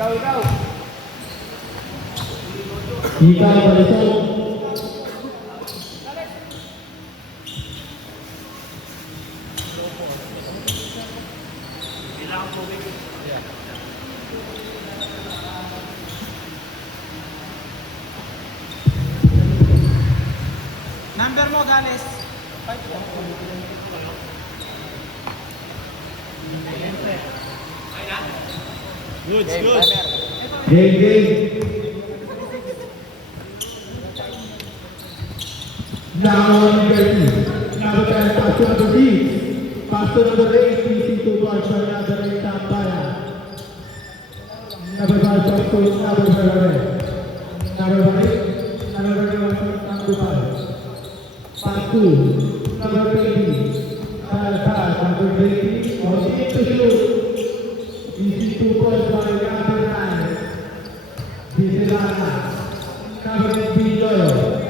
Ikaw. Ika balik. Number mo, Gales. Good. Game. Now number 10, Pastor number D. Pastor number 8, PC2 Pastor number 8, Tampaya. Number 5, Pastor number 7. Number 5, number 5. Part 2, number 20. Number 20, or 8 to shoot. PC2 Pastor number 9. Bisilana. Number 8, Biloy.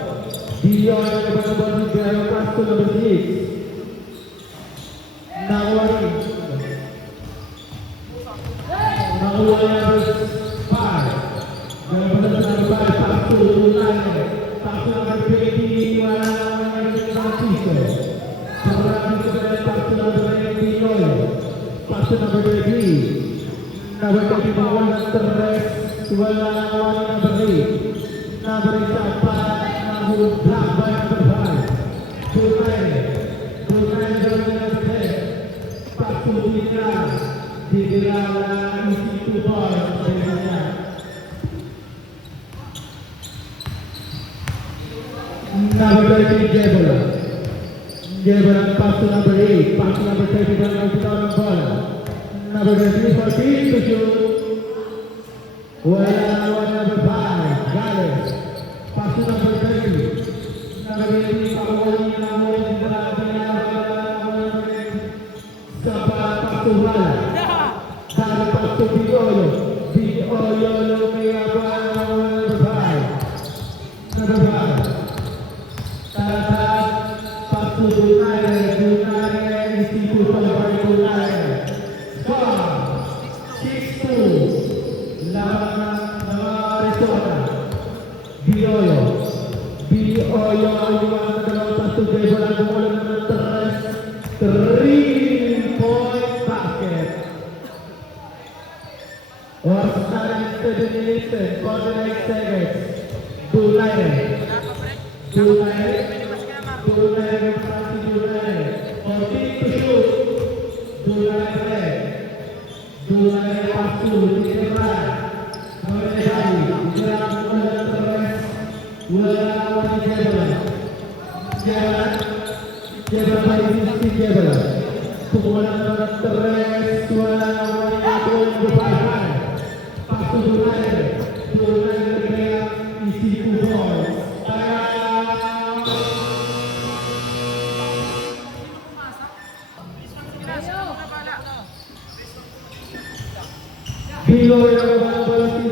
Beyond the body, there are Pastor number 6. Nawari number 5. Number 5, Pastor Lunay. Pastor number 20, Francisco. Pastor number 19, Pastor number 20. Number 21, Terres. Number 8. Number 5. Black by number 5. Tunay number 10. Pagsulitan. Didilang Instituto sa kanya. Number 13, Jebola. Pastor number 8. Pastor number 31, number 14 to shoot. Wala number 5. Gales. Pastor number 30. Number 80, Pawali Sabah Pastor Wala. Dari Pastor Bioyo. Bioyo may number 5. Number 5. Tara Pastor Dunay Instituto ng Dunay. Score 6-2. Laban ng Arizona. Bioyo yung mga dalawang Pastor Jebola gumulang ng 3-point basket. Oras na lang 7 minutes and 49 seconds. Dunay. Dunay. 14 to shoot. Dunay. Pastor. Jebola. Pukulan ng Terres. Wala ng depan. Pastor Dunay kaya isi boys. Biloy ang mga si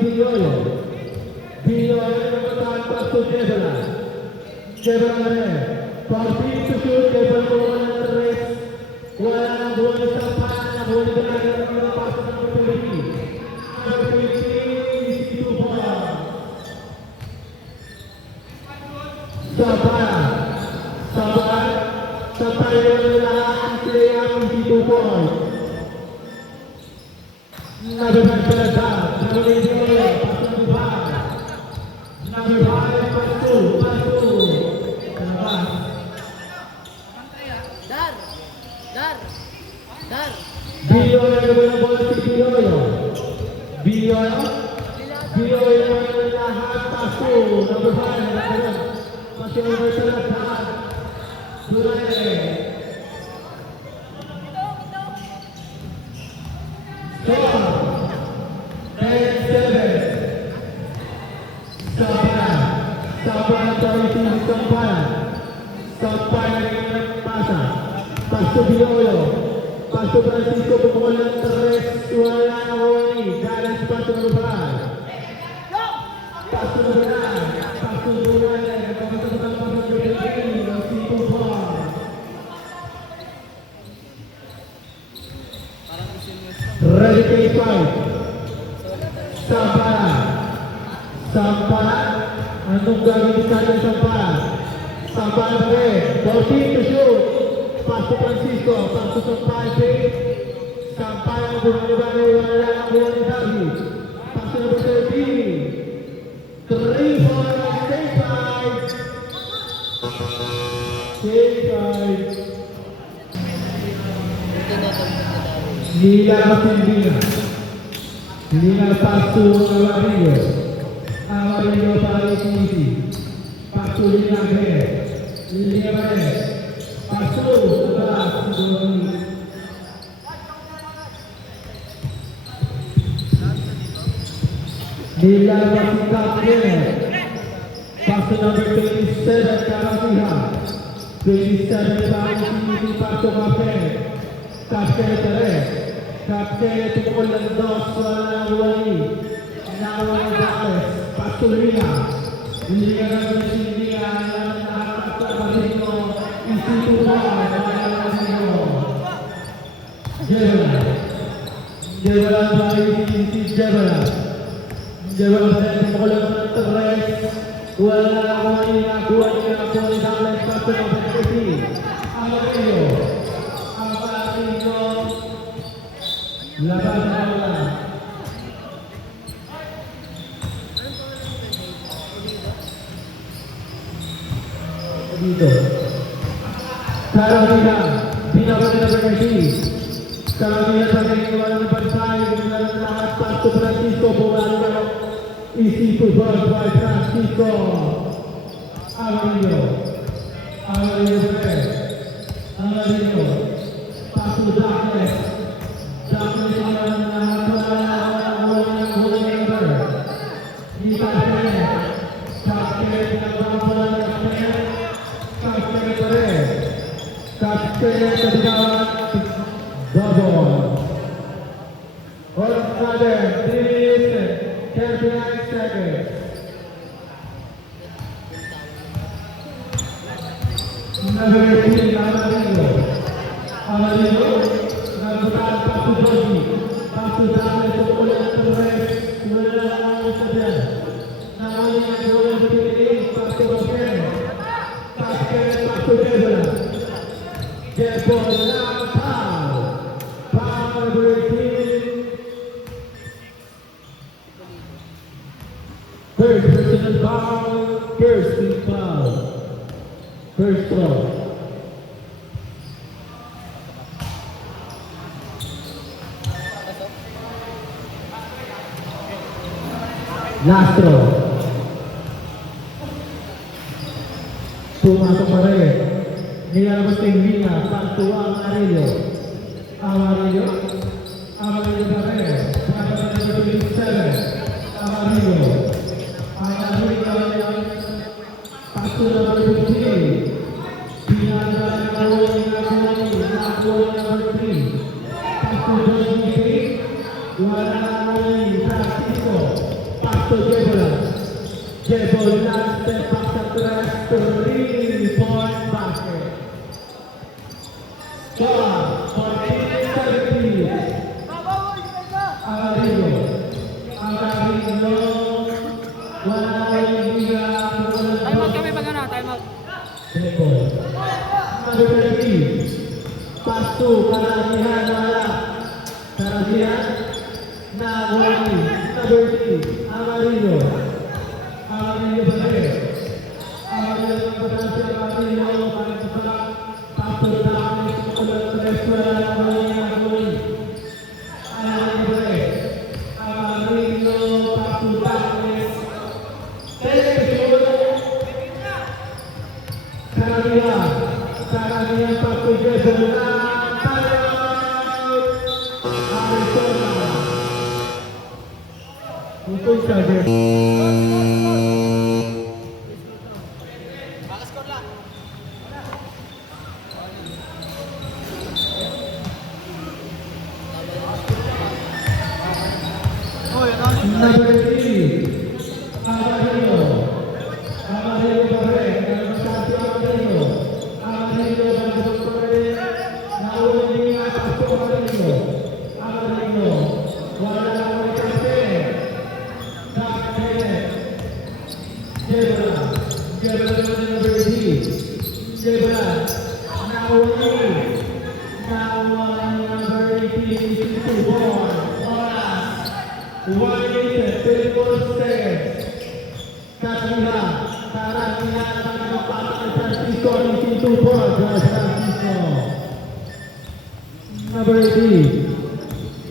Biloy ang mga Pastor Jebola. Jebola na rin. 14 to shoot, Jebola mo ng Terres. Wala ng buwan sa pan, nahuli ka lang ng mga pasok ng opportunity. Number 20, isi boys. Sabay ng lahat play ang isi boys. Number 5, Number 8, Number 5, Pastor. Dar. Biloy ang bola si Biloy ang lahat. Pastor. Number 5, Pastor number 7. Dunay. Pastor Biloyo, Pastor Francisco pumukul ng Terres. Wala na warning. Gales Pastor number 5. Pastor number 9. Pastor Dunay. Nagpapasok ng Pastor number 3. Ang Sito Bar. Ready to fight. Samparan. Samparan. Anong gagawin sa ating samparan? Samparan pa rin. 14 to shoot. Pass to Francisco. Pass to Samparan. Samparan ang bumababa. Wala lang ang buwan ni David. Pass to number 13. 3 for state five. State five. Lila Silvina. Lila pasu Amarillo. Amarillo para Iti. Pasu Lila Gere. Lila Gere. Pasu atas Doni. Lila Pasikap Gere. Pasu number 27 Karasiha. 27 para Iti. Pasu Kape. Kape Tere. Kape tukol ng dos. Wala ng wali. Nawa ng Dales. Patulina. Hindi ka naman sindihan. Alam na atas sa Marino. Instituto. Marino. Jebala. Jebala ba si Jebala. Jebala ba rin tukol ng Tres. Wala ng wali. Nakuha niya ang Dales. Patulina. Patulina. Amarillo. Amarillo. Laban na bola. Dito. Carolina. Binabalik na Bergasi. Carolina sa kanyang ng Bansay. Binabalik na lahat. Pass to Francisco. Bumalik na easy to ball by Francisco. Amarillo. Amarillo pa rin. Amarillo. Pass to Darkness. First personal foul, first team foul, first throw. Last throw. Pumasok pa rin. Nilalabas kay Lina, Pantua, Amarillo. Amarillo. Amarillo pa rin. Amarillo pa rin. Amarillo. Pastor number 3. Pinagdala ng Awali. Nakuha number 3. Pastor number 3. Wala na Awali. Francisco. Pastor Jebola. Jebola step back sa 3-point basket. Score. 14-17. Amarillo. Amarillo. Wala na Awali. Time out kami pag ano, time out. Number 30. Pasto, Karasihan, wala. Karasihan, Nawali. Number 3. Amarillo. Amarillo pa rin. Amarillo ang patansi ng Amarillo. Parang sa Pasto na kami sa kulang sa restaurant. Nawali. Amarillo pa rin. Amarillo, Pasto, Darkness. Carolina Pasto Jebola. Arizona. Ito sabi. Number 3. Amarillo. Amarillo pa rin. Amarillo. Amarillo pa rin. Nawali nga Pasto Amarillo. Amarillo. Wala na ako kasi. Jebra naman yung number 3. Jebra. Nawali. Nawali yung number 18. Isi to ball. Oras. 1 minute, 34 seconds. Karina. Karina. Karina. Para kay Francisco. Isi to ball. Francisco. Number 18.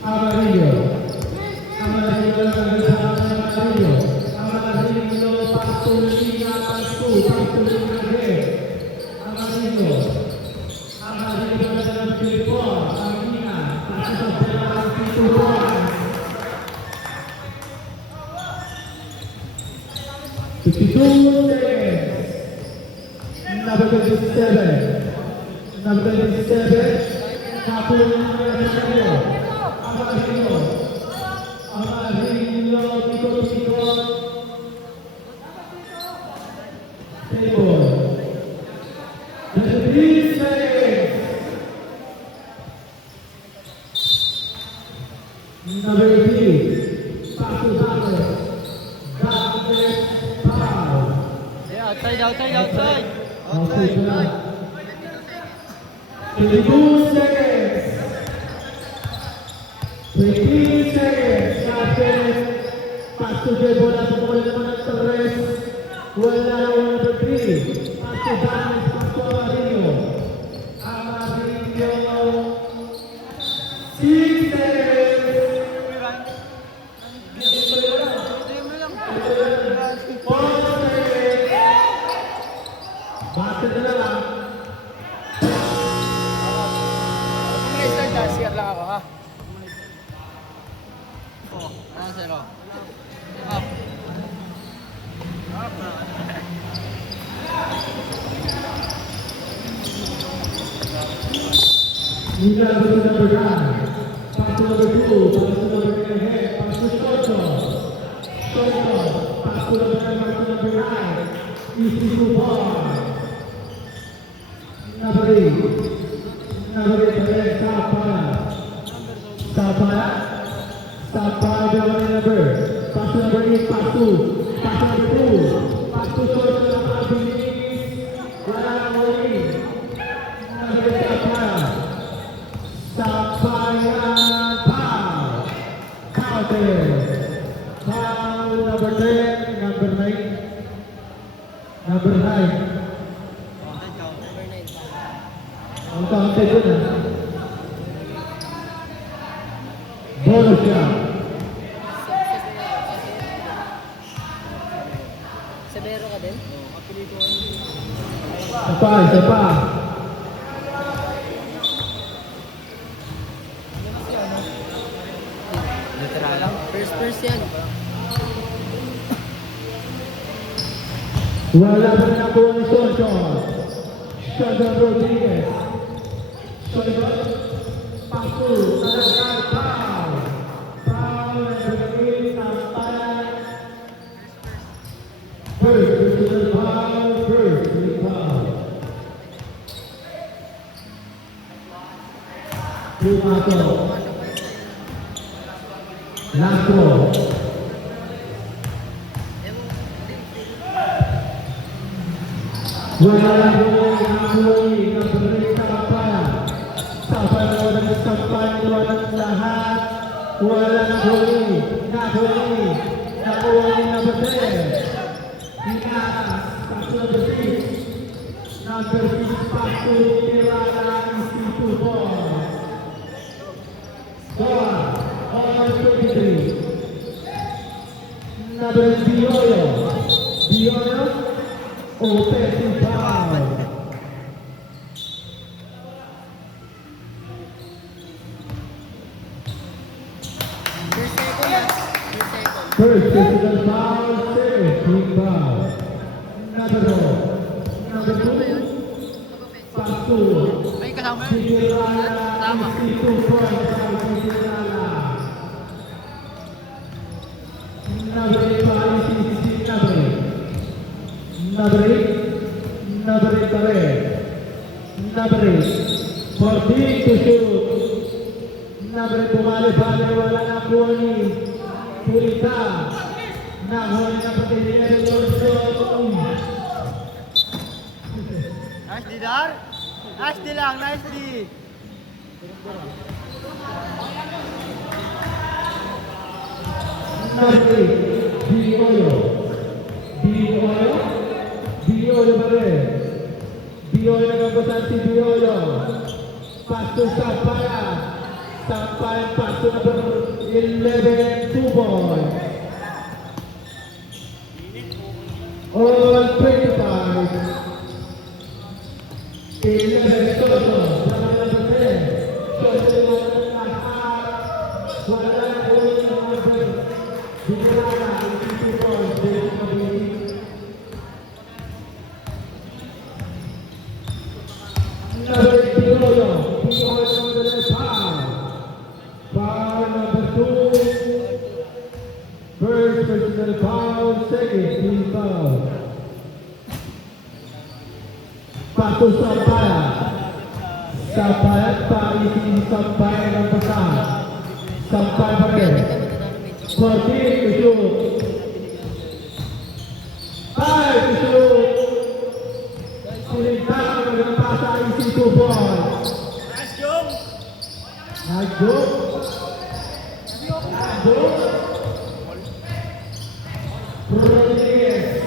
Amarillo. Amarillo. Amarillo. Amarillo. Pastulina. Pastulina. Amarillo. Amarillo. Amarillo. Amina. Pastulina. 52 seconds. Number 27. Number 27. Amarillo. Amarillo. Amarillo. Ikot-ikot. Table. 3 seconds. Number 18. Paso-paso. Gagawin. Foul. Outside, outside, outside. Outside. 22 seconds. 20 seconds. Kapit. Paso de bola. Bola naman ang Torres. Wala number 3. Paso Danis. Paso Amarillo. Amarillo. 6 seconds. 4 seconds. Basta na lang. May start na, share lang ako ha. Ano zero? Up. Nila number 9. Paso number 2. Paso number 10. Paso Soto. Soto. Paso number 9. Easy to ball. Number 8. Number 8. Sapaya. Sapaya. Sapaya naman yung number. Paso number 8. Paso. Paso number 2. Paso Soto. Nakabilis. Wala nang muli. Number 8. Sapaya. Sapaya. Foul. Counter. Foul number 10. Number 9. Number 9. Ang counter yun ah. Bonus shot. Severo ka din? Isa pa. Literal lang. First yan. Wala pa rin ako ang Soto. Soto Rodriguez. Soto. Paso. Talagang foul. Foul. Nagagawin ng palan. First. Personal foul. First. Foul. Pumato. Lastro. Wala lang huli ng Berita Sapaya. Sapaya na walang Sapaya na walang lahat. Wala lang huli. Nahuli. Nakuha ni number 10. Hinakas. Paso number 6. Number 6. Paso. Tirana. Isi 2 ball. Goal. All 23. Number Bioyo. Bioyo. Offensive foul. First physical foul, second team foul. Number 2. Paso. May kasama yun? Tirana. Tama. Isi 2 points. Tirana. Number 8. Number 8 pa rin. Number 8. 14 to shoot. Number 8 pumali-pali. Wala na kuha ni Purita. Nahuli na pati ni Eric Lorso. Nice D, Dar. Nice D lang, nice D. Number 8, Dioyo. Dioyo. Dioyo pa rin. Dioyo nagkabutan si Dioyo. Pass to Sampayan. Sampayan pass to number 11, Tuboy. All 25. 11, Soto. Number 10. Soto wala na ulit ng number. Bigla na, 54, David Mabini. Number 8, Piolo. Piolo number 11, foul. Foul number 2. First personal foul, second team foul. Pass to Sampayan. Sampayan pa, isin Sampayan ang basahan. Sampayan pa rin. 14 to shoot. 5 to shoot. Sinintang nagpasa isi 2 points. Nice job. Nice job. Nice job. Rodriguez.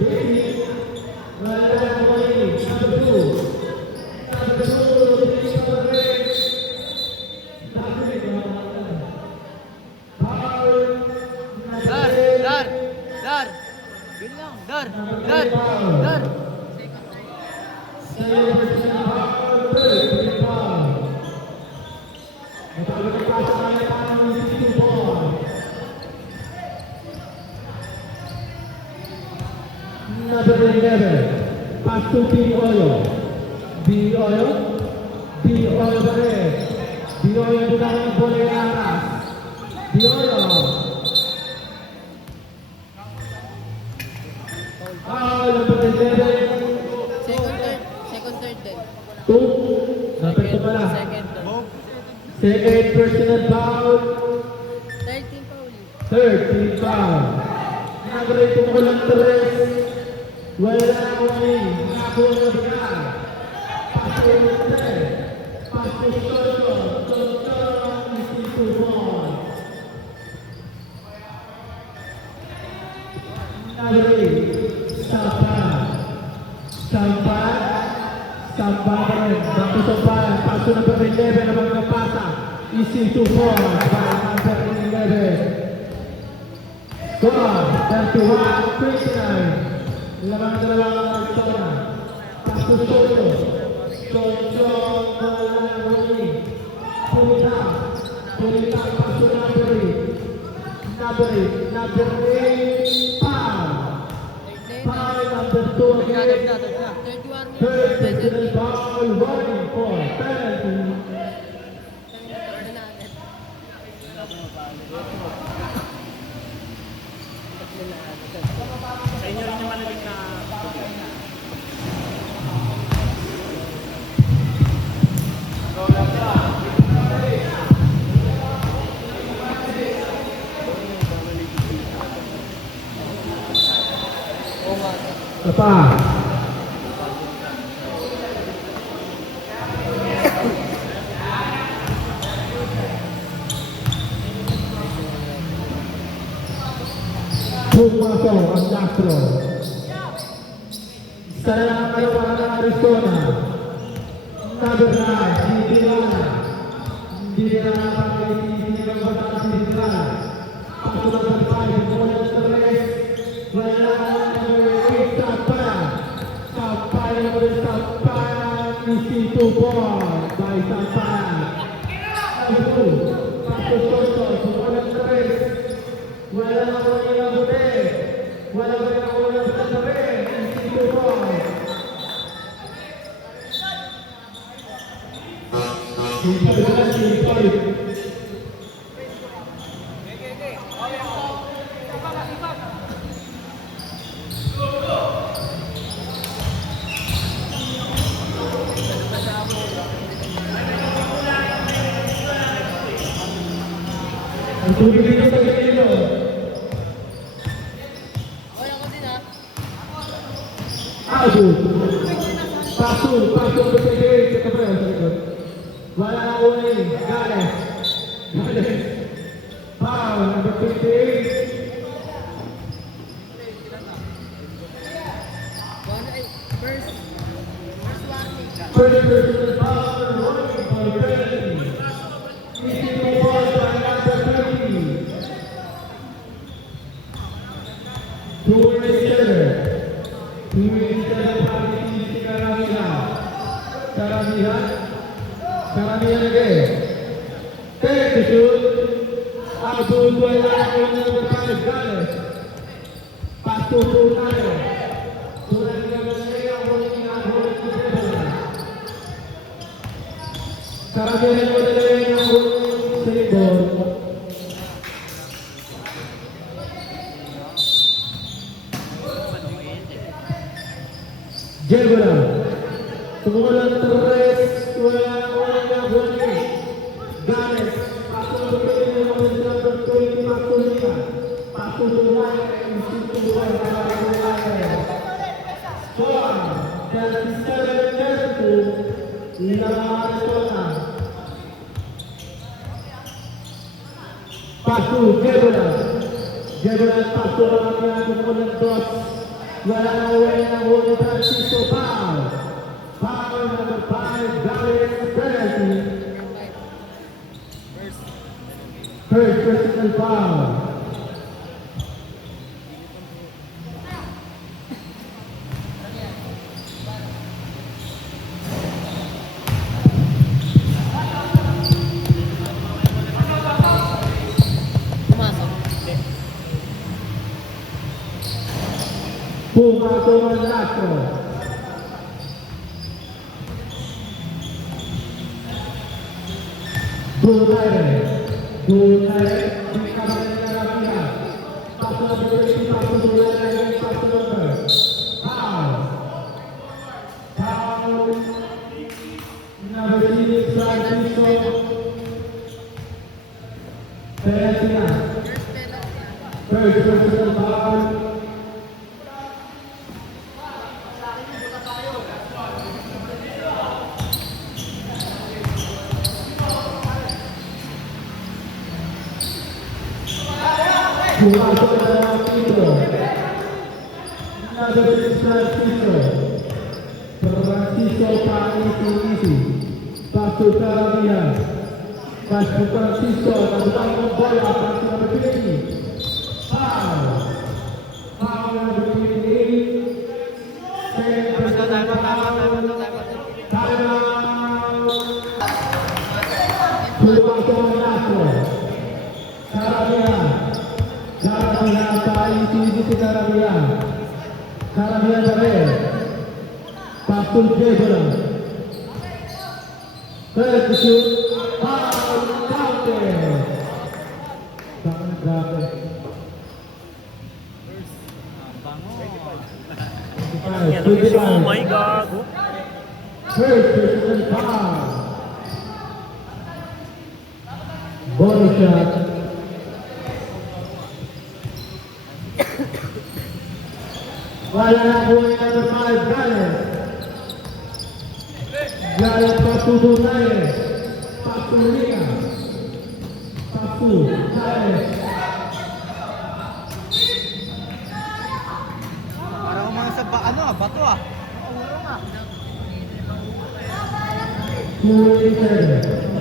David. Wala na kumali. Number 2. Number 2. Rodriguez number 3. David. Foul. Dar! Dar! Dar! Yun lang! Dar! Dar! Dar! Number 11, pass to Dioyo. Dioyo. Dioyo pa rin. Dioyo buka ng bola yung atas. Dioyo. Number 11. Second, third din. 2. Number 2 pala. Second, third. Second personal foul. 13 foul. Third team foul. Number 8 kumukulang 3. Wala na kami. Nakakuha na bigay. Pass to Monte. Pass to Soto. Soto. Isi 2 points. Number 8. Sampayan. Sampayan. Sampayan. Back to Sampayan. Pass to number 11 na magkapasa. Isi 2 points by number 11. Gone. 31-29. Lamang dalawang Arizona. Pass to Soto. Soto. Malawani. Pulita. Pulita. Pass to number 8. Number 8. Number 8. Foul. Foul number 2 again. 31 Third personal foul. Warning for penalty. Sa inyo rin yung malamig na tubig. Apa? Pumasok ang Castro. Isa na lang ang kalawa ng Arizona. Number 9, si Dilana. Hindi na nakapagiging ng bata si Dilana. Paso number 5, Molan Torres. Wala ang number 8, Sampayan. Sampayan number Sampayan. Isi 2 points by Sampayan. Number 2, Paso Soto, Molan Torres. Wala na ako ng buti. Wala ka na ako ng buti. Isi 2 points. Ang tubig dito sa gilid. Okay, ako din ah. Out. Pass Pasok sa PBA, sa kapareho sa likod. Wala na uling, Gales. Gales. Foul, number 58. First warning. First personal foul, warning for penalty. Easy to ball by number 30. 2-7. 2-7 para si Karamihan. Karamihan again. 10 to shoot. Abdul Wala on number 5, Gales. Pass to Brunei. Brunei naman ang huling ni Debola. Karamihan naman ang huling sa libon. Debola. Tumulan 3. Wala na huling. Gales. Pasok sa pinili ng number 20, Makulina. Pasok sa line, instinto buhay para sa line. Score, 37-32, Lamar Sona. Pasok, Debola. Debola, pasok lang yan, tumulan 2. Wala na huling Francisco Pao. Pao, number 5, Gales, penalty. First personal foul. Pumasok. Pumasok ang laso. Brunei. Brunei. Di kanan Karamihan. Pasok na berhenti. Pasok Brunei. Pasok number. Foul. Foul. Number 6, Francisco. Penalty na. First personal foul. Pumasok na ang Tito. Number 6, Francisco. Francisco Panisi. Pasok Karamihan. Pasok Francisco. Nagutang ng bola. Pasok number 20. Foul. Foul number 28. Pumasok ang laso. Karamihan. Karamihan tayo si Karamihan. Karamihan na rin. Pasok Debola. Third to shoot. Foul. Counter. Sangat grabe. Oh my God. First personal foul. Bonus shot. Wala na buhay number 5, Gales. Gales Pasu Brunei. Pasu Lina. Pasu Gales. Parang mga sa bato ah.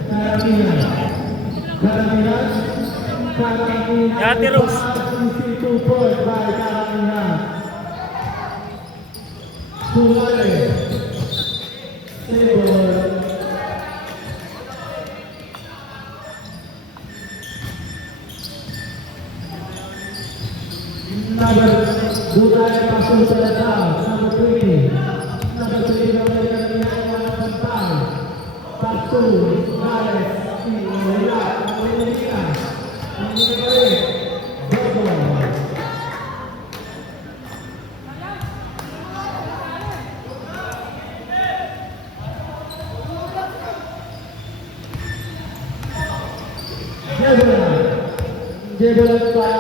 Karamihan. Karamihan. Ate Rose. 2 points by Karamihan. Brunei. Table. Number Brunei pasok sa lahat. Number 3. Number 3 na wala pantay. Pasok. Gales. Wala. Wala. Hindi na rin. Double. Debola pa.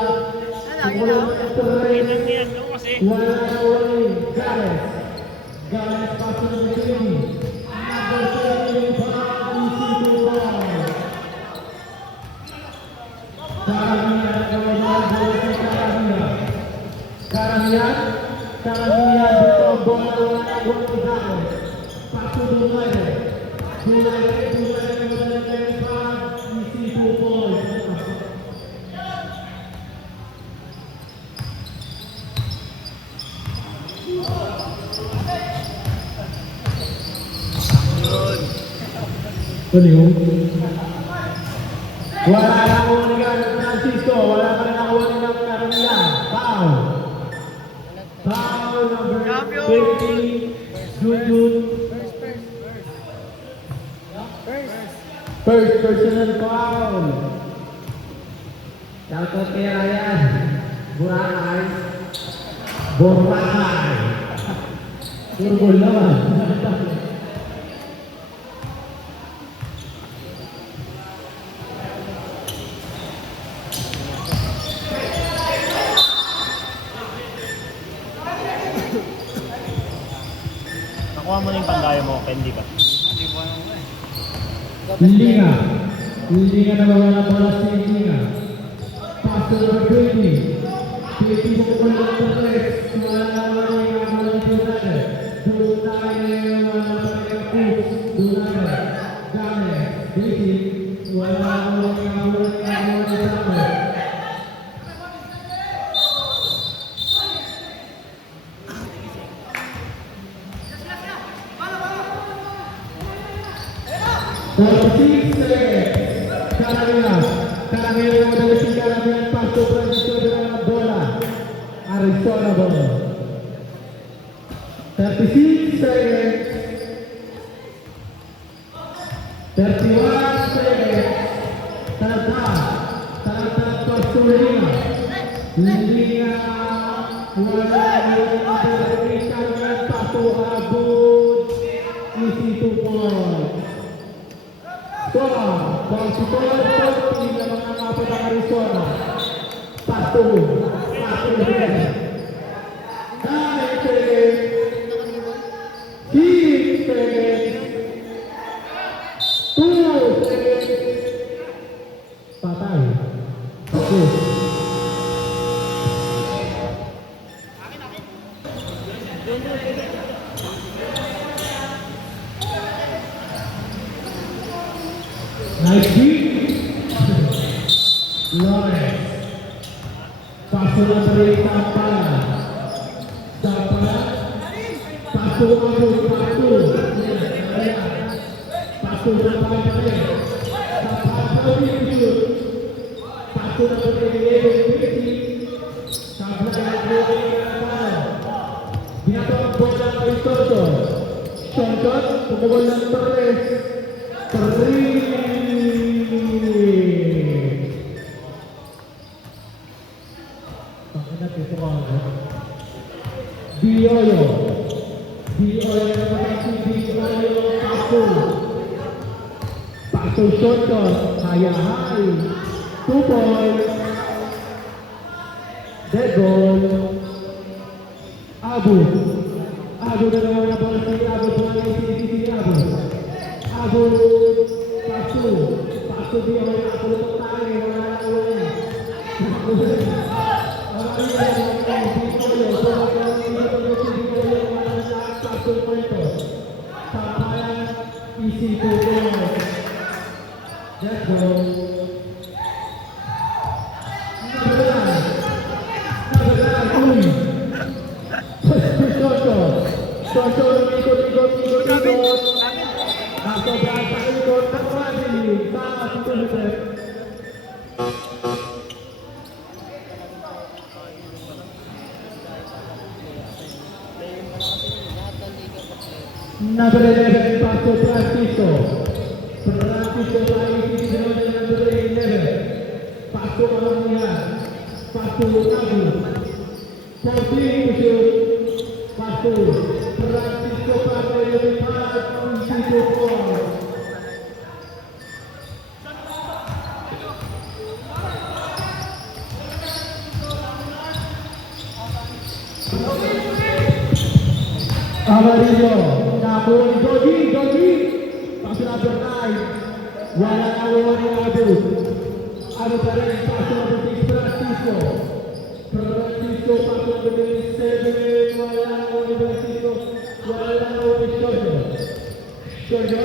Ilan yan no kasi. Wala na ulit. Gales. Gales pasok ng Jimmy. Karamihan dito ang bola ng Walang Izado. Paso Dunay. Dunay pa. Easy 2 points. Tuloy. Wala na kuha ng Francisco. Wala pa rin nakuha ng Karamihan. Foul. Foul number 20. Jun. First personal foul. Shout out kay Ryan. Burakay. Boracay. Turgol naman. Nakuha mo na yung pandayo mo, Candy ka. Linga. Linga na mawala bola si Linga. Pass number 20. 20 mo ko lang sa press. Wala na wala yung mga Dunay. Dunay wala pa rin push. Dunay. Gamit. Basic. Wala na wala yung mga Dunay. Karamihan ang madalas yung karamihan paso Francisco ng bola. Arizona bola. 36 seconds. 31 seconds. Tarantad paso Linga. Linga. Wala yung karamihan paso abot. Easy 2 points. Bang si Tola hindi na mga kapit ang Arizona. Pasto. Dahil seconds. 6 seconds. 2 seconds. Patay. Okay. Nice beat. Lawrence. Paso na sa rin Tampala. Paso ako. Paso na pa rin. Paso na pa rin. Ginatawag bola kay Soto. Shontot. Pumagol ng Torres. Bioyo naman si Bioyo Paso Shotton Hayahay 2 points dead goal Abu na naman na bola si Abu Abu Paso Bioyo nakulong tayo wala na ulit Easy 2 points. Let's go. Soto, ikot. Nasa brasa ikot, takmadi. Taas, tuloy. Number 11, Paso Francisco. Francisco tayo sinisigaw na number 11. Paso Karamihan. Paso Abu. 14 to shoot. Paso. Francisco Paso yung pass. Easy 2 points. Amarillo. Napoli, Gogi. wala na warning abot. Ano pa rin, paso na si Francisco. Francisco, paso na si 7, wala na warning Francisco. Wala na warning Shorjo. Shorjo,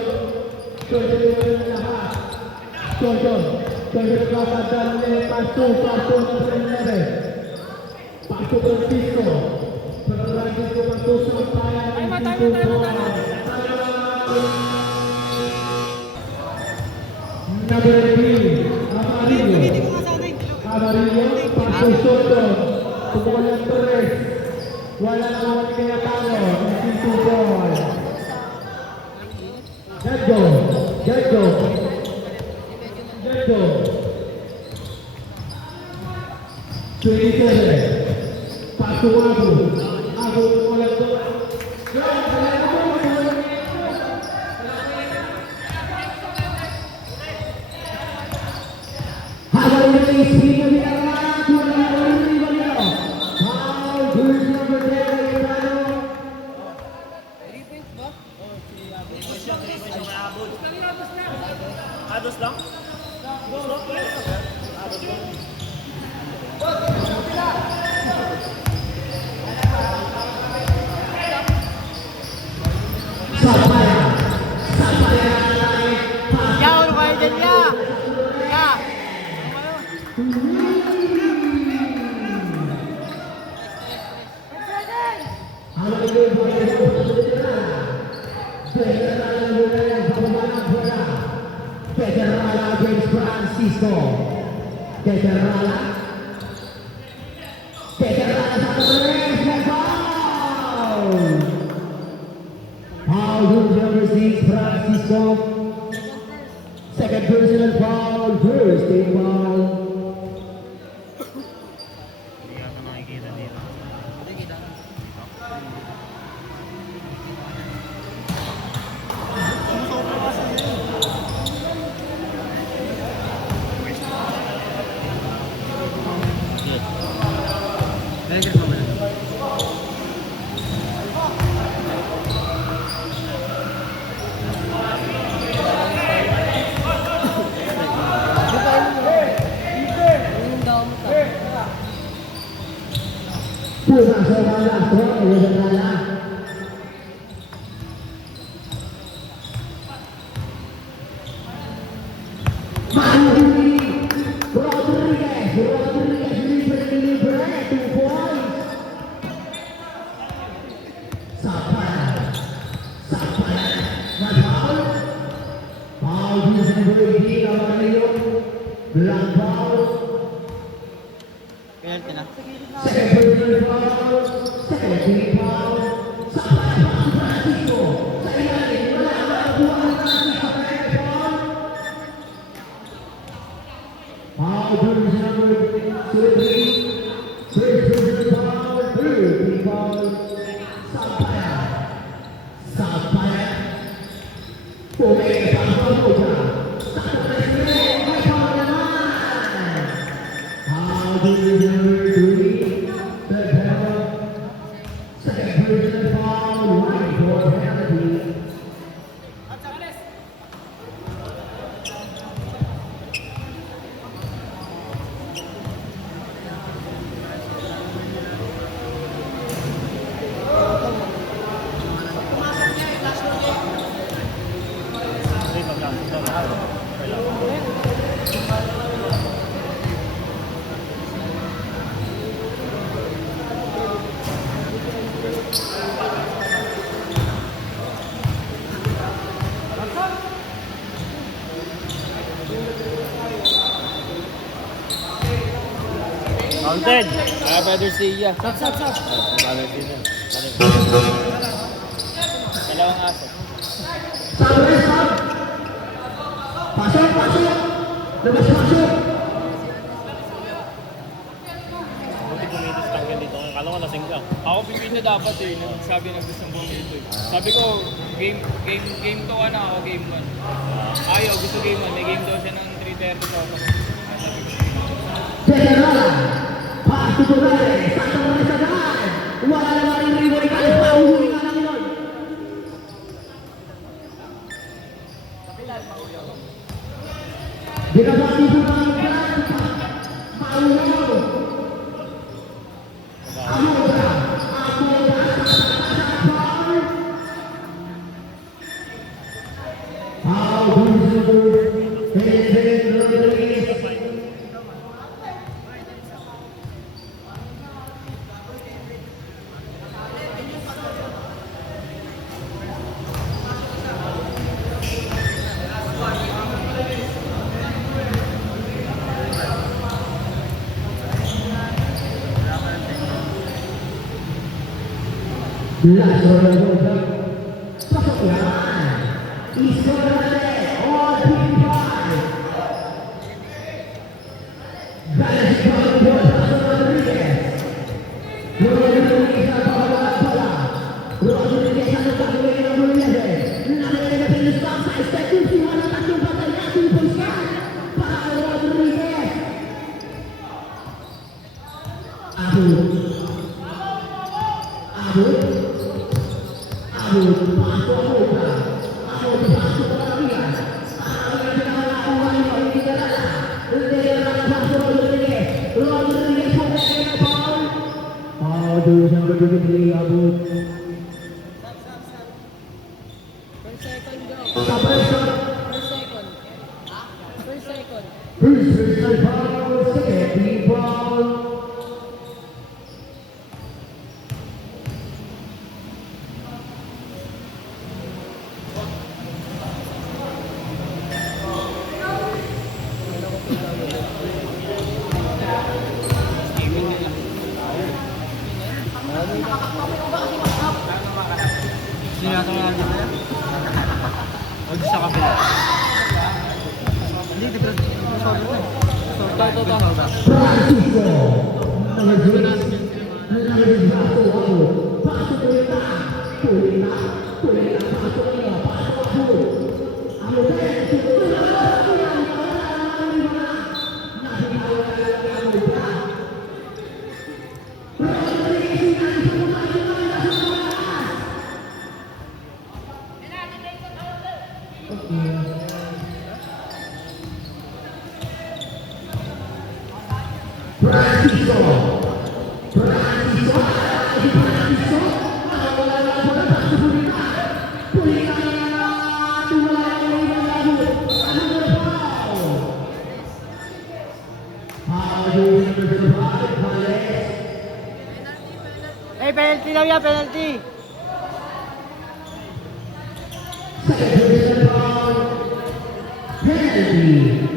Shorjo wala na lahat. Shorjo nagpapadal niya, paso na sa 9. Paso Francisco. Francisco, paso sa tayo. Number 3, Amarillo. Amarillo, paso Soto. Pagkawan ng Torres. Wala na mga kinatalo. Nagsinto ball. Gedgo. 27. Paso Abu. Abu walang bola. Habang yung speaker ni Armand, wala na rin niya. Foul, verse number 10, Ados lang? Ya, uno kayo dyan, ya! Ya! Federala James Francisco. Federala satu Torres dan foul. Foul number 6 Francisco. Second personal foul, first team foul. Hindi yata nakikita dito. Pura Sobala, Federala. Rodriguez libre, 2 points. Sapaya, foul. Foul number 18, Amarillo. Blank foul. Penalty na. Second personal foul. Second team foul. Sapaya, Francisco. Sa ilalim, wala na buwan na si Sapaya foul. Foul version number 3. First personal foul, third team foul. Sapaya. Pumili pa ang pagbuka. Satu presiden, may foul naman. Foul version number 3. Third foul. Second personal foul, right for penalty. Hindi, pagkakit daw lahat. Kailangan. Counted! Brother Sia. Sap. Brother Sia. Dalawang aso. Pasok. Labas pasok. Buti pumitis tanggal dito. Kala ko lasing ka. Ako pipita dapat eh. Sabi ng gustong bumito eh. Sabi ko, game 2 na ako, game 1. Ayaw, gusto game 1. May game daw siya ng 3:30 sa ako. Federala. Paso Torres. Satu Torres agad. Wala na rin rebound. Pauhuli ka lang yun. Last Rodrigo. Pasok yan. Iskor natin. All 55. Galas Brown Ball. Pasok Rodriguez. Rodriguez na pagkawalan pala. Rodriguez ang nagkakawin ng Rodriguez. Nakilagay na pinustang sa establishment ng tatlong patay na pinustan. Para Rodriguez. Abut. Abut. Abut. Pasok Abut. Abut. Pasok Rodriguez. Ang pinakalakuha niyo, hindi ka na. Hindi ka na pasok Rodriguez. Rodriguez po tayo na ball. Doon ang Rodriguez. Abut. Per second go. Sa pressure. Per second. Per second. First personal foul. Second team foul. Sinatawag natin na yan? O di sa kapila? Hindi, di ba? Ito. Francisco. Nag-release. Nag-release baso Abut. Pasok Pulita. Pulita. Pasok niya. Pasok Abut. Abut din. Francisco. Eh, penalty daw yan, penalty. Penalty.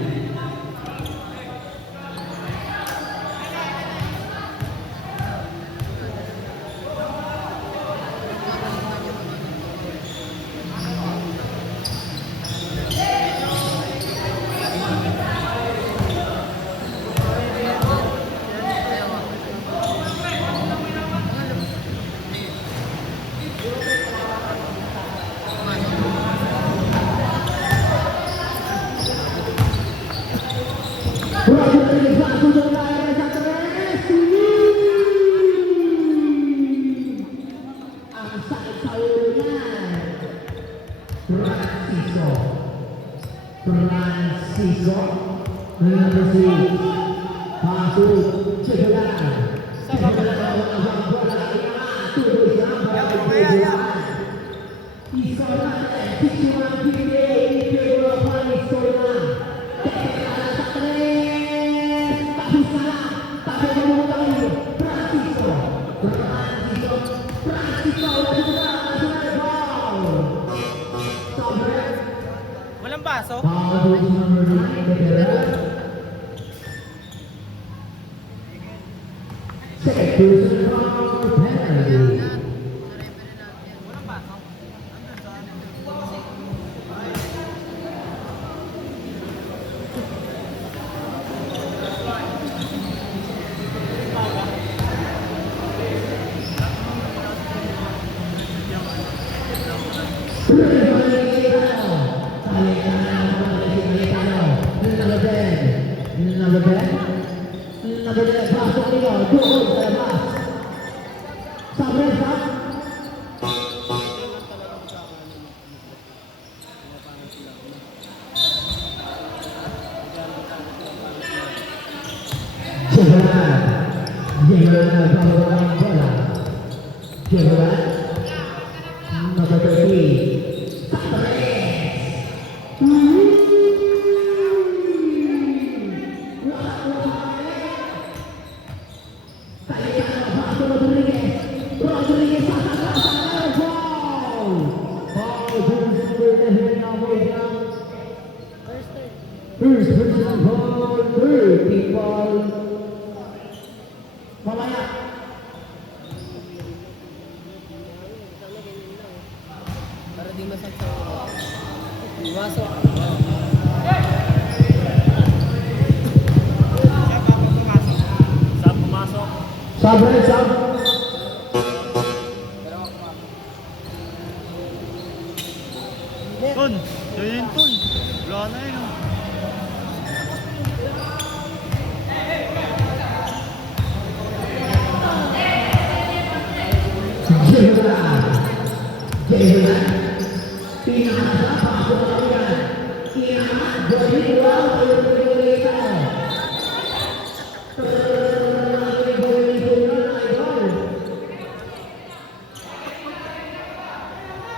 Rodriguez langsung ke layar satu res. Asal saunya. Francisco. Bersih. Masuk. Cegelan. Walang baso? First personal foul, third team foul. Mamaya. masakit sa ulo. Masok. Saan pumasok? Sub, red, sub. Ton, yun yun, Ton. Wala na yun. Oh. Jehulan. Jehulan. Pinakasap, pasok na yan. Pinaka, jadi ulang, boleh ka.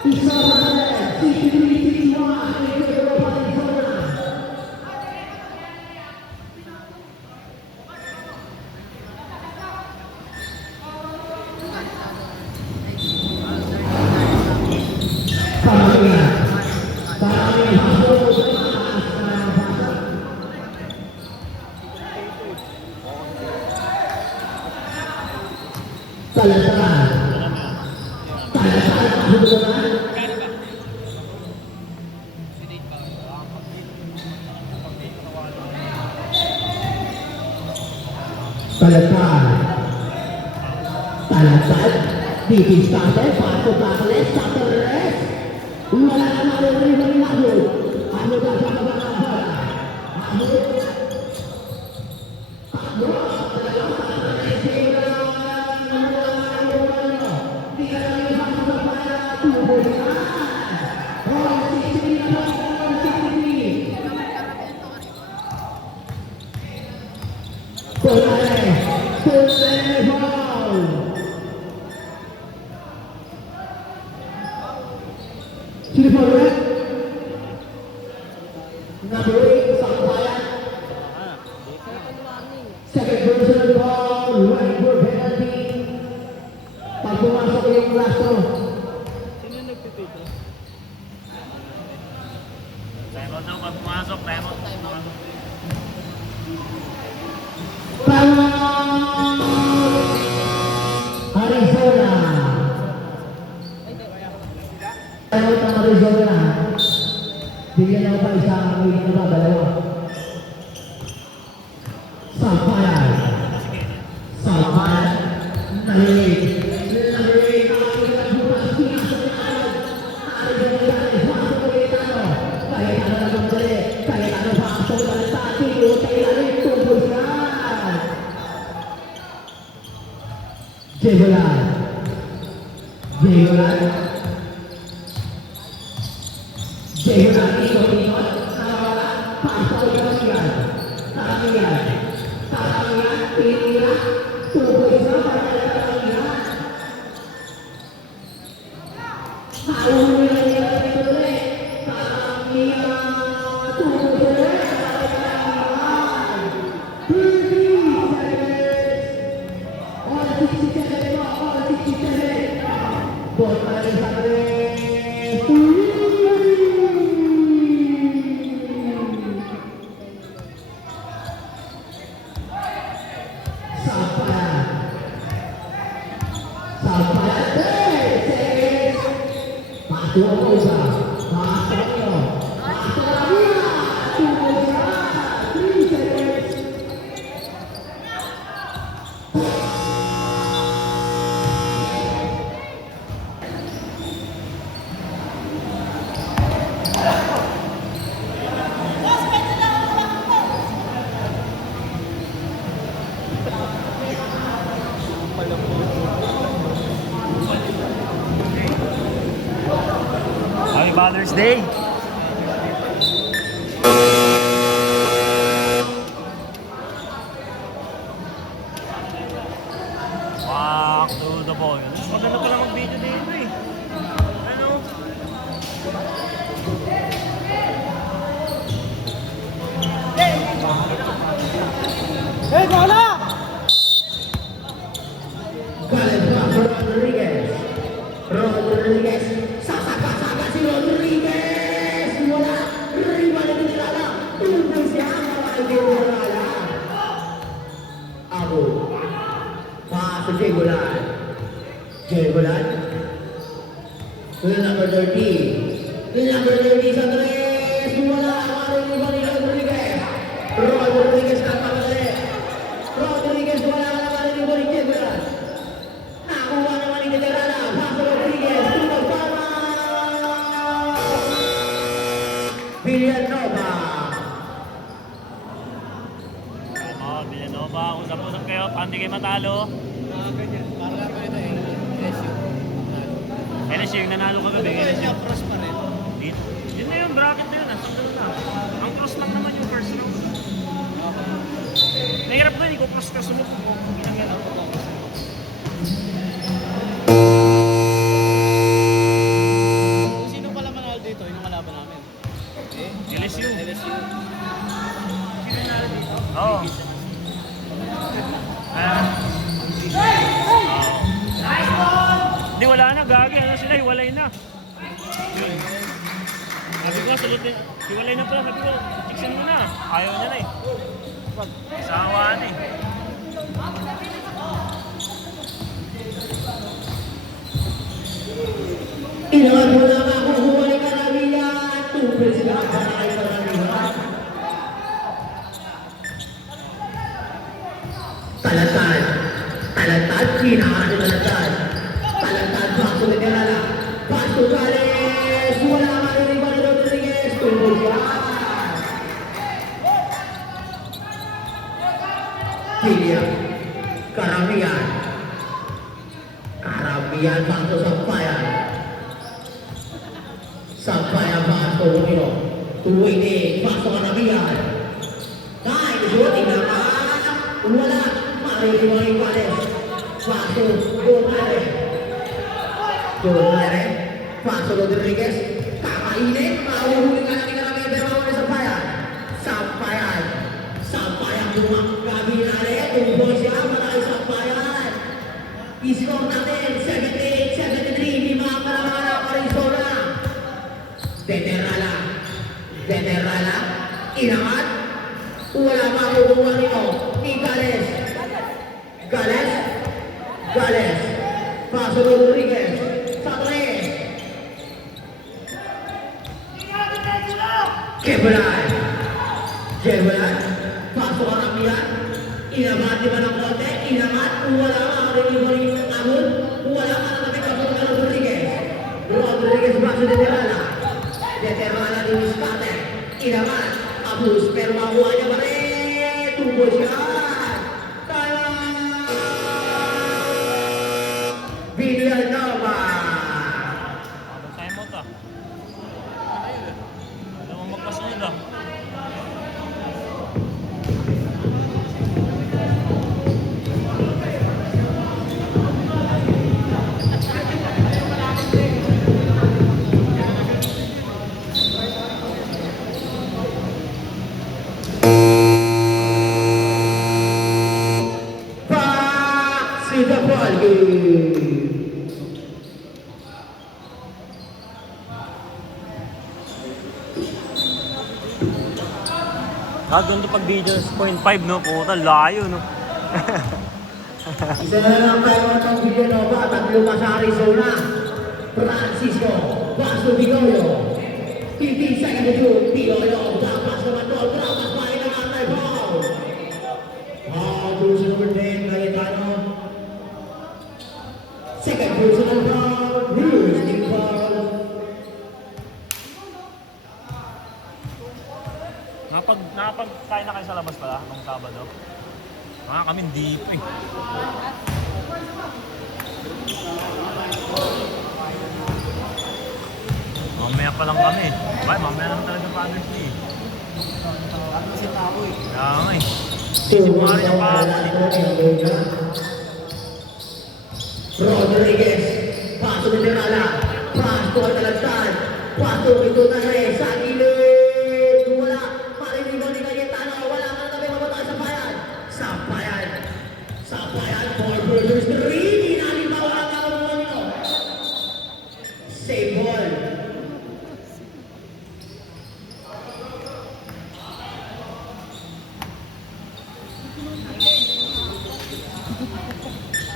Isa pa rin, CCTV 1, ito yung Arizona. Paramihan. Paramihan. Pasok sa taas na basa. Talasan. Talasan. Talasan. Talasan. Talasan. Titis natin. Pasok natin. Sa teres. Wala na natin rin lago. Ano ba sa kapag-kapag? Ano? Ano? Sini Pak Nabui Sampayan. Second warning. Second personal ball, right foot penalty. Pag pumasok yung last throw. Sino yung nagtitito? Time out daw pag pumasok. Time out. Tama! Arizona. Tama ng Arizona. Bigyan ako pa isang win na ba? Dalawa. Sampayan. Sampayan. Narinig. Narinig. Narinig. Bukas pinasok na agad. Arizona. Pasok ko yung tano. Kahit ano na magdali. Kahit ano pasok na ng tati. Utay na rin. Tungkol siya. Jehulan. Jehulan. Jehulan. Ikot-ikot. Nawala. Pasok yung karamihan. Karamihan. Karamihan. Pinira. Tungkol siya. Karamihan. Hawin na niya ito ulit. Karamihan. Tungkol siya. Karamihan. 30 seconds. All 67 po. All 67. Ball pa rin sa rin. Sampayan. Sampayan. 10 seconds. Pasok ko isa. Pasok nyo. Pasok lagi na. Tungkol siya. 3 seconds. Happy Father's Day! Walk to the ball. Maganda pala mag-video dito eh. Ano? Eh, wala! Galing pa Rodriguez. Rodriguez. Sasaka-saka si Rodriguez. Wala. Riba na nilala. Tungkol siya. Marami nilala. Abo. Pasok Jehulan. Jehulan. To the number 13. Number 30 sa tres. Wala. Marinig ni Rodriguez. Rodriguez nagkamali. Rodriguez wala ka naman ni Rodriguez. Nakuha naman ni Teterala. Paso Rodriguez. Tunog para. Villanova. Villanova, usap-usap kayo, paano di kayo matalo? Ganyan. Para lang ko ito eh. LSU. LSU yung nanalo kagabi. LSU cross pa rin. Yun na yung bracket na yun, sandal na. Ang cross lang naman yung first round. Nahirap na, hindi ko cross-cross mo po. Ginagyan ako. Kung sino pala manalo dito, yun ang kalaban namin. LSU. LSU. Oo. Hindi, wala na, gagi. Ano sila, hiwalay na. Sabi ko, salutin. Hiwalay na pala. Sabi ko, tiksin mo na. Ayaw niya na eh. Isawaan eh. Inangat mo na makukuha ni Caravilla. Tupil sila para kay Caravilla. Talantad. Talantad. Kinahanap ni Talantad. Talantad. Paso ni Kerala. Paso Gales. Wala ka rin iba ni Rodriguez. Tupil siya. Pilia. Caramian. Caramian. Paso Sampayan. Sampayan. Paso Romero. Tuwing. Paso Caramian. Kahit isuot. Inaman. Wala. Maririwang Iguales. Paso Gomere. Gomere. Paso Rodriguez. Kakainin. Mahuhuli ka na ni Caramian. Pero ako ni Sampayan. Sampayan. Sampayan. Gabi na rin. Tungkol siya. Malaki Sampayan. Iskong natin. 78-73. Lima para mga Arizona. Teterala. Teterala. Inamat. Wala pa kukuha nito. Ni Gales. Gales. Gales. Paso Rodriguez. Sa tres. Kebelan. Kebelan. Paso Caramian. Inamat di ba ng konti? Inamat. Wala pa. Rin Amon. Wala pa na natin kapag ka Rodriguez. Rodriguez paso Teterala. Teterala di Miscate. Inamat. Abus. Pero makuha niya pa rin. Tungkol siya. Villanova. Time out ah. Alam mo magpasunod ah. Back to the ball game. Doon to pag video 0.5 no, puta, layo no. Isa na lang tayo ng Villanova. Tatlo pa sa Arizona. Francisco. Paso Vigorio. 15 seconds to shoot. Vigorio. Dapas naman doon. Dapas pa rin ang atay ball. Puso number 10. Cayetano. Second personal foul. Rules team foul. Nakapagkain na kayo sa labas pala nung Sabado. Mga kami hindi eh. Mamaya pa lang kami. Mamaya lang talaga Father's Day. Ano si Tao eh. Kaya nga eh. Sumari siya pa. Rodriguez. Paso ni Terala. Paso ang talagtad. Paso ito na rin. Sa gilid. Wala. Maririnig ni Cayetano. Wala ka na tabi mamatay sa bayan. Sampayan. Sampayan. 4 versus 3. Inalimaw ang nakamuha nito. Save ball.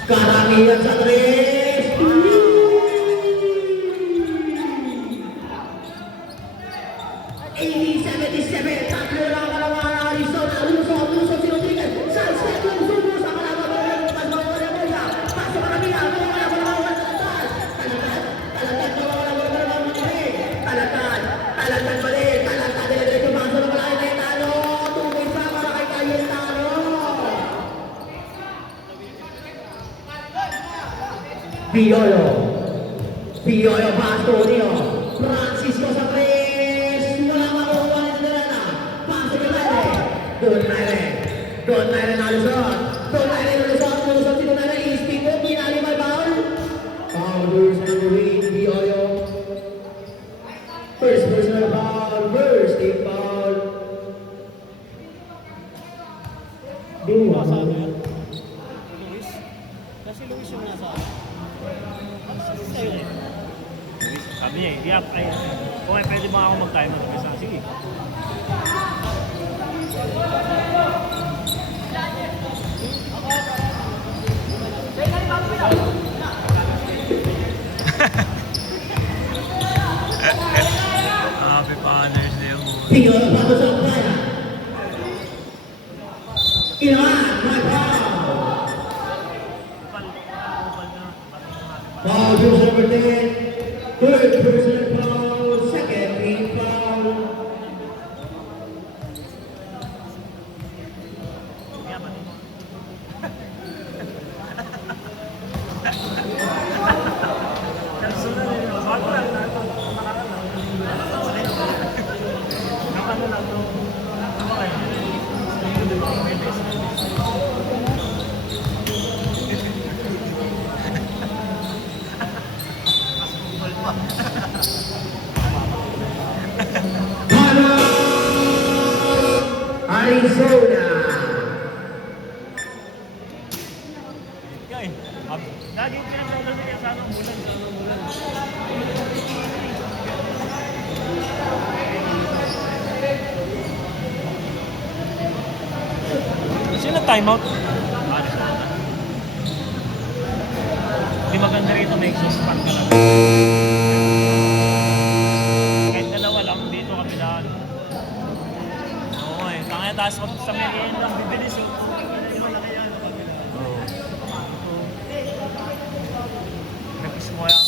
Caramian sa 3. Piolo. Piolo Pastorino. Francisco sa tres. Wala makuha ni Serena. Pasok yung Naire. Don Naire. Don Naire na Luzon. Don Naire na Luzon. Luzon si Don Naire. Ispin mo. Pinali may foul. Foul verse number 8. Piolo. First personal foul. First team foul. Pasado Dua. yan. Luis? Kasi Luis yung nasa ano. Ano sabi sa'yo eh? Sabi niya, yap, ay, kung ay pwede ba ako mag-timer? Sige. Happy Father's Day. Piolo pasok sa umpaya. Inaman. My foul. Foul verse number 10. Third personal foul. Second team foul. Arizona. Lagi yung pinagdadala niya sa anong bulan. Sino timeout? Hindi maganda rito, may exhaust fan ka lang. Kahit dalawa lang, dito kapilaan. Oo eh, kaya taas ko sa merienda lang, bibilis yun. Oo. Nagpis mo yan.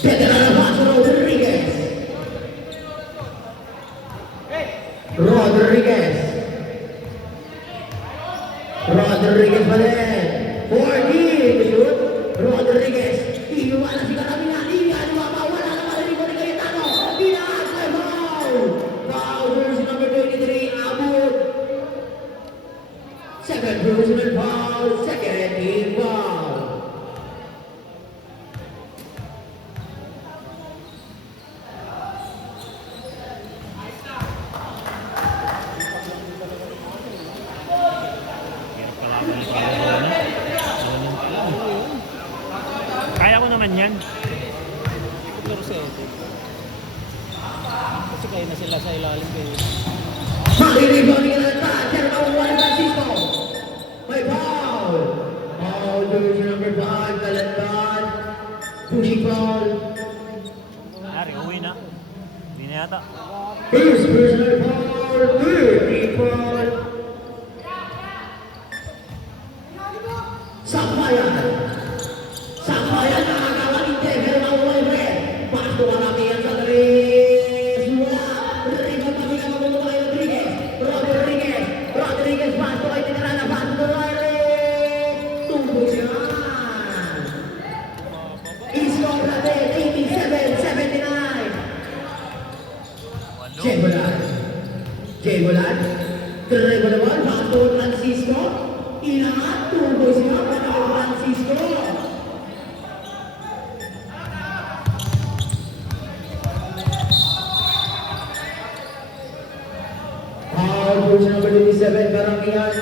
Federal Paso Rodriguez. Rodriguez. Rodriguez pa rin. 40. Shoot. Rodriguez. Iiwala si Karamina. Iyan. Wala na marinig ko ni Cayetano. Pinaas na foul. Foul version number 23. Abud. Second personal foul. Second team foul. Kaya ko naman yan. Pero si Edo. Kasi kayo na sila sa ilalim kayo. Makiribang ni Kalanta. Terma Juan Francisco. May foul. Foul version number 5. Kalantan. Pushing foul. Ari, uwi na. Hindi na yata. First personal foul. Third team foul. Sampayan. Sampayan na agawan ni Tever Mauwalre. Pasto marami yan sa tres. Wala. Ribot na bilang mamumukay Rodriguez. Rodriguez. Rodriguez. Pasto ay tinarana. Pasto Mauwalre. Tumbo siya. Iskong natin. 87-79. Jemolan. Jemolan. Dribble the ball. Pasto Francisco. Inangat. Tumbo siya. Pasto Francisco. Foul version number 27, Karangian.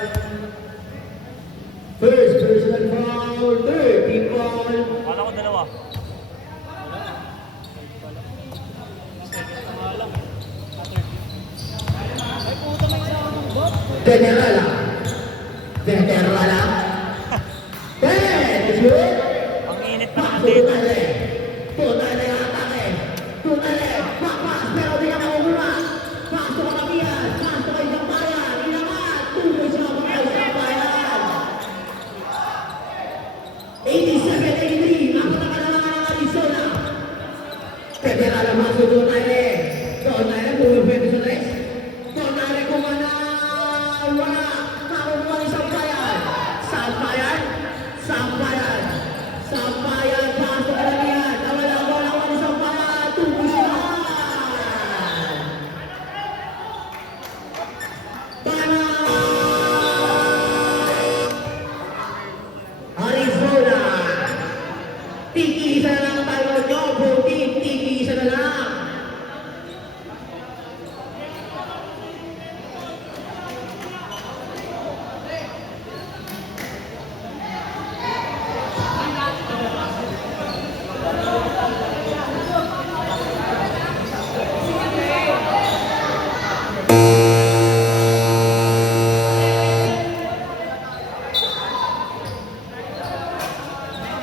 First personal foul, third team foul. Kala ko dalawa. Ay puta may isa ako ng bot. Veterala. Veterala. Shoot. Ang init pa naman dito. Tunale. Tunale ang atake. Tunale. Papas, pero di ka makukuha. Pasto ka Makias. Pasto kay Sampayan. Inangat. Tuloy siya mga Sampayan. 87-83. Ako na kanalangan ng Arizona. Veterala masuk Tunale. Tunale pumipwede sa tres. Tunale kumana. Wala. Makukuha ni Sampayan. Sampayan. Sampayan.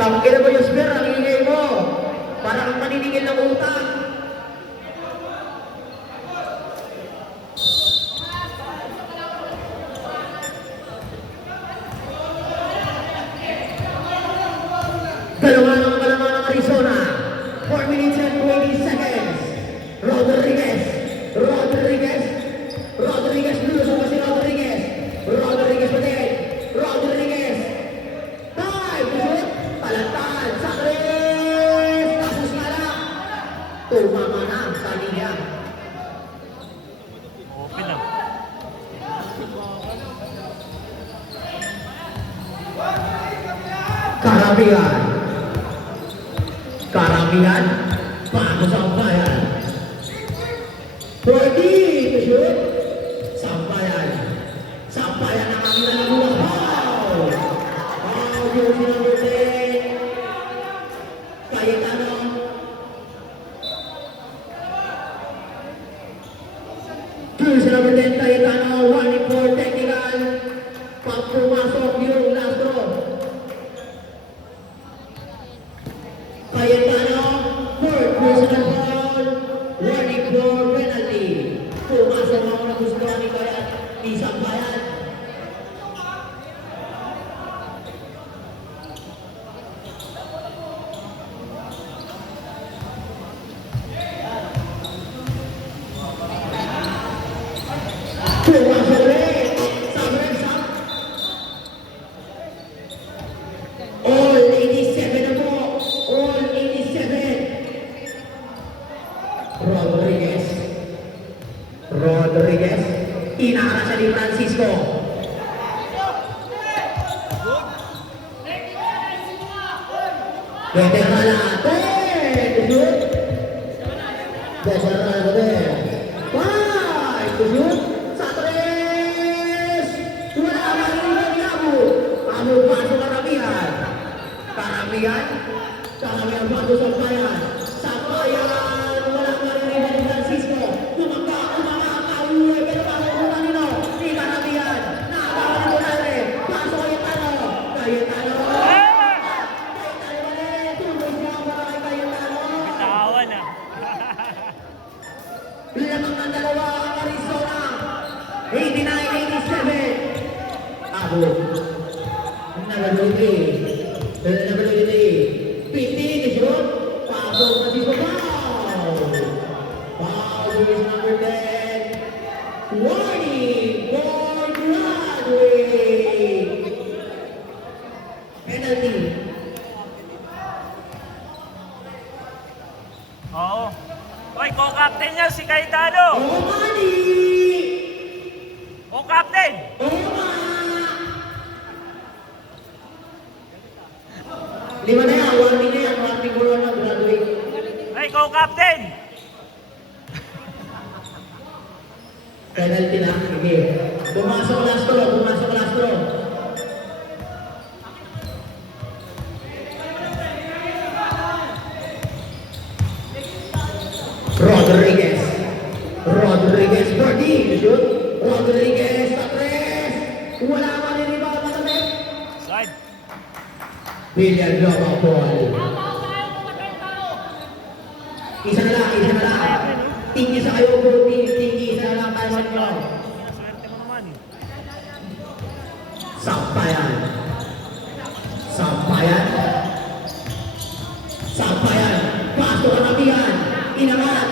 Tangkin na mo yung spear, ang ingay mo. Para kang maniningil ng utang. Dalawa ng kalaman ng Arizona. 4 minutes and 20 seconds. Rodriguez. Rodriguez. Rodriguez. Lulusong pa si Rodriguez. Rodriguez pa din. Rodriguez. Time to shoot. Palantan. Sa tres. Tapos nga lang. Tumama na sa linya. Open lang. Karamihan. Karamihan. Paano sampayan? 40 to shoot. Sampayan. Sampayan ang aming nalamulang foul. Foul jersey number 10. Cayetano. Jersey number 10, Cayetano. 1-4 technical. Pag pumasok yung last draw. Cayetano, fourth personal foul, warning for penalty. Pumasok ako na gusto ni Kayat, isang bayan. Pumasok ulit, Sabrek. All 87 na po. All 87. Rodriguez. Rodriguez. Inara siya ni Francisco. Veterana. Ten. Shoot. Veterana din. 5 to shoot. Sa tres. Wala ka mahilig ni Abu. Abu pasok karamihan. Karamihan. Karamihan bago sa bayan. Sa bayan. Wala ka mahilig ni Francisco. Tumangka. Umangka. Pero pakukuha nino. Di karamihan. Nakakawa ni Bonare. Pasok Cayetano. Cayetano. Cayetano ulit. Tuloy siya para kay Cayetano. Bitawan ah. Lamang ang dalawa ang Arizona. 89-87. Abu. Nagaluti. Nagaluti. 15 to shoot. Pasok Francisco. Foul. Foul is number 10. Warning for Broadway. Penalty. Oo. Oy, co-captain niya si Cayetano. Oh, money. Co-captain. Oh, ma. 5 na yan. Warning na yan. Warning ko lang na graduate. Ay, co-captain. Penalty na. Sige. Pumasok last row. Pumasok last row. Rodriguez. Rodriguez. 14. Shoot. Rodriguez. Patres. Wala ka rin iba. Matamit. Slide. Villanueva ball. Isa na lang. Isa na lang. Tinggi sa kayo po. Tinggi. Isa na lang tayo mag-draw. Swerte mo naman. Sampayan. Sampayan. Sampayan. Pasok karamihan. Inangat.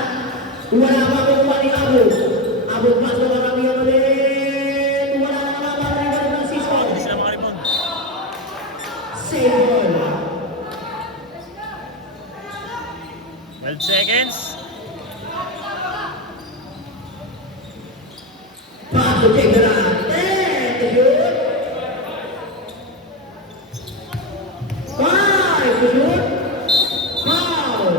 Wala pa kukuha ni Abu. Abu pasok karamihan ulit. Wala na naman rin ka rin Francisco. Hindi sila makaribon. Save ball. 12 seconds. Pasok Chegra. 10 to shoot. 5 to shoot. Foul.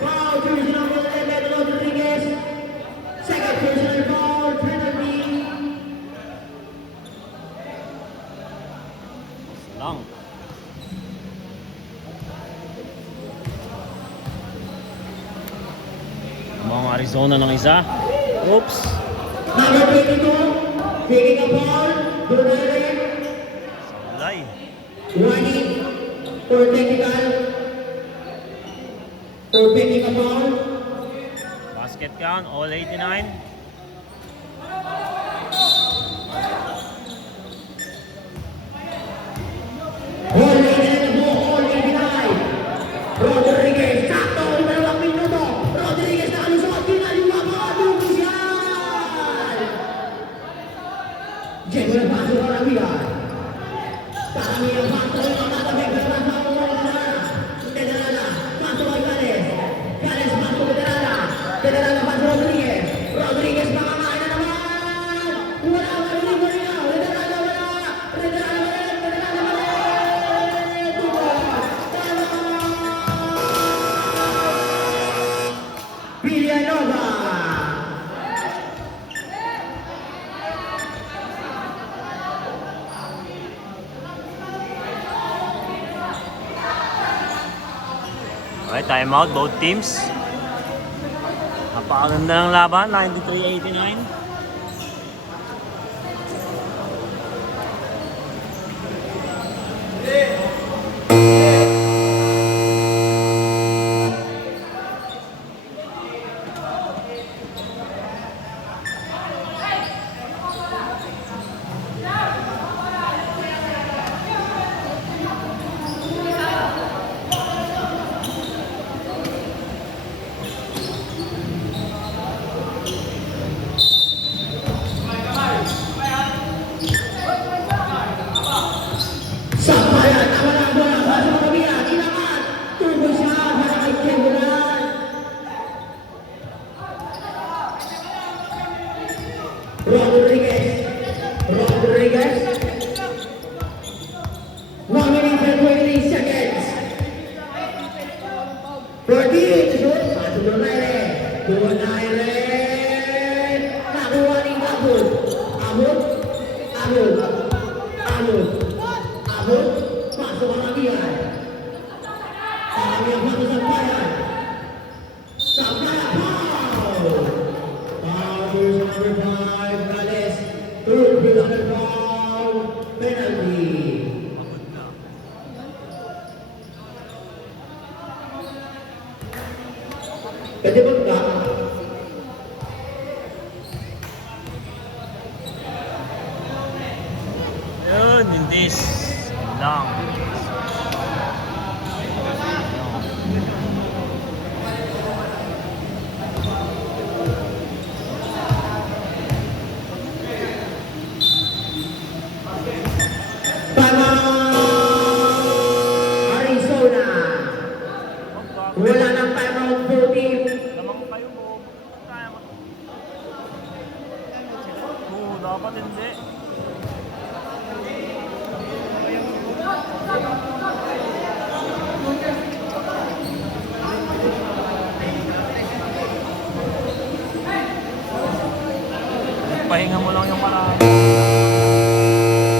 Foul jersey number 11, Rodriguez. Second personal foul, penalty. Lang. Mga Arizona ng isa. Oops. Number 22, taking a ball, Brunei, Salay. warning, For technical. For technical foul. Basket count, all 89. All 89 mo, all 89. Rodriguez, sakto, 2 minuto. Rodriguez nakalusot, kinaliwa mo, lubos yan! Diego na paso para Milan. Karamihan paso ng katabing pero sa mga Federala, paso kay Gales. Gales paso Federala. Federala paso Rodriguez. Rodriguez makakain na naman. Wala, Rodrigo rin. Federala wala. Federala wala. Federala wala. Villanova. Okay, timeout, both teams. Napakaganda ng laban, 93-89. Sampayan, walang bola, paso para Milan. Inaman. Tubo siya para kay Timberland. Rodriguez. Rodriguez. 1 minute and 20 seconds. 14 to shoot. Paso Donaire. Donaire. Nakuha ni Abud. Abud. Abud. Abud. Abud. Paso para Milan. Karamihan paso Sampayan. Sampayan. Foul. Foul sa number 5. Gales. Third Milan foul. Penalty. Pwede ba ba? Yun, hindi. Lang. Arizona. Wala nang timeout 14. Lamang kayo mo. Kaya mo. Oo, dapat hindi. Pahinga mo lang yung marami.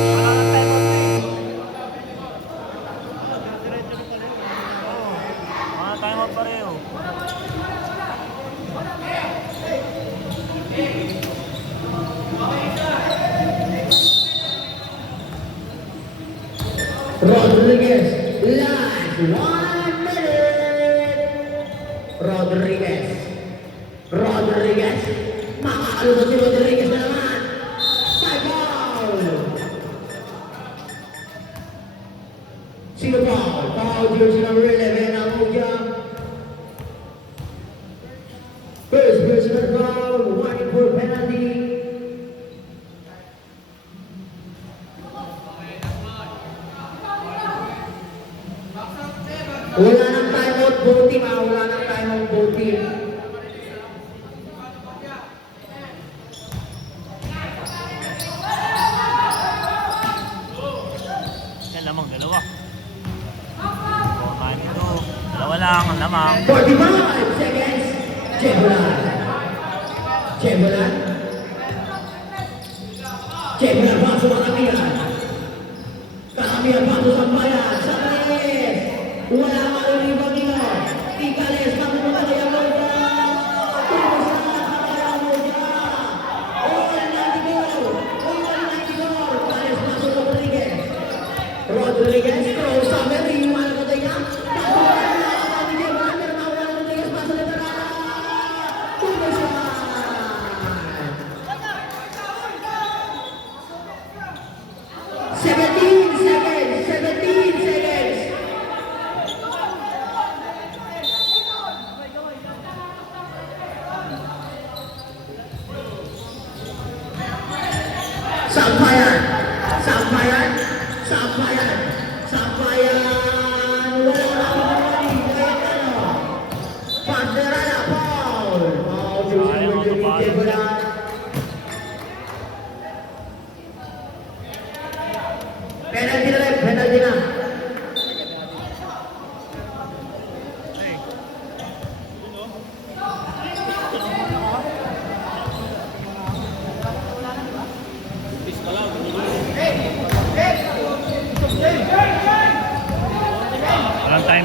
Wala nang time out eh. Oo, wala time out pareho. Rodriguez. Last 1 minute. Rodriguez. Rodriguez. Makakalusot si Rodriguez na naman. Five foul. Sino foul? Foul jersey number 11. Amuja. First personal foul. 1 for penalty. Wala nang timeout 14. Wala nang timeout 14. Yan lamang, dalawa. Kumain ito. Dalawa lang, ang lamang. 45 seconds. Chamberlain. Chamberlain. Chamberlain pasok Karamihan. Karamihan pasok Sampayan. Sa Gales. Wala marunibang nila. Di Gales. Papunta kay Amoja. Tulos na kay Amoja. All 94. All 94. Gales pasok Rodriguez. Rodriguez. Cross. Sabi. Iwan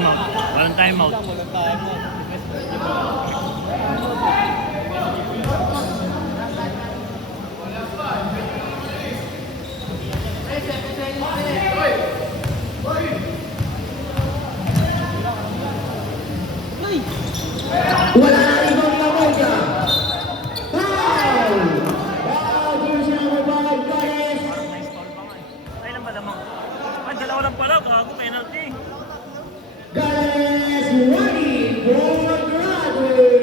timeout. Walang timeout. Walang tayo mo. Wala na rin ang Lamoja. Foul! Foul! Jersey number 5, Gales. Parang may stall pa nga eh. Ay, lang ba lamang? Ay, dalawa lang pala. Kago, penalty. Gales running for Broadway.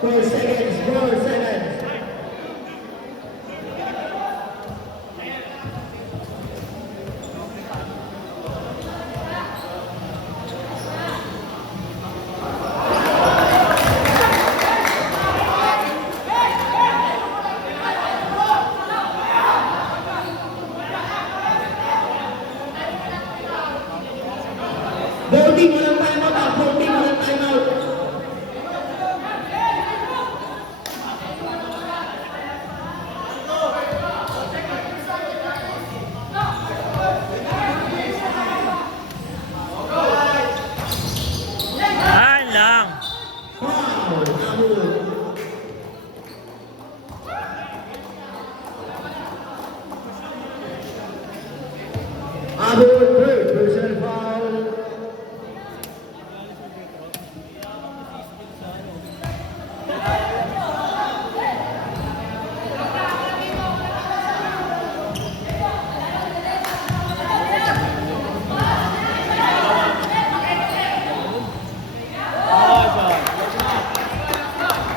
4 seconds, 4 seconds. Voting, walang timeout ah. Voting, walang timeout. Ay, lang. Foul! Abot. Abot, third personal foul.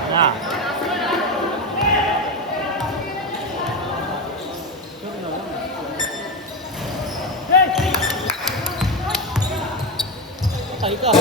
Na. Patay ka.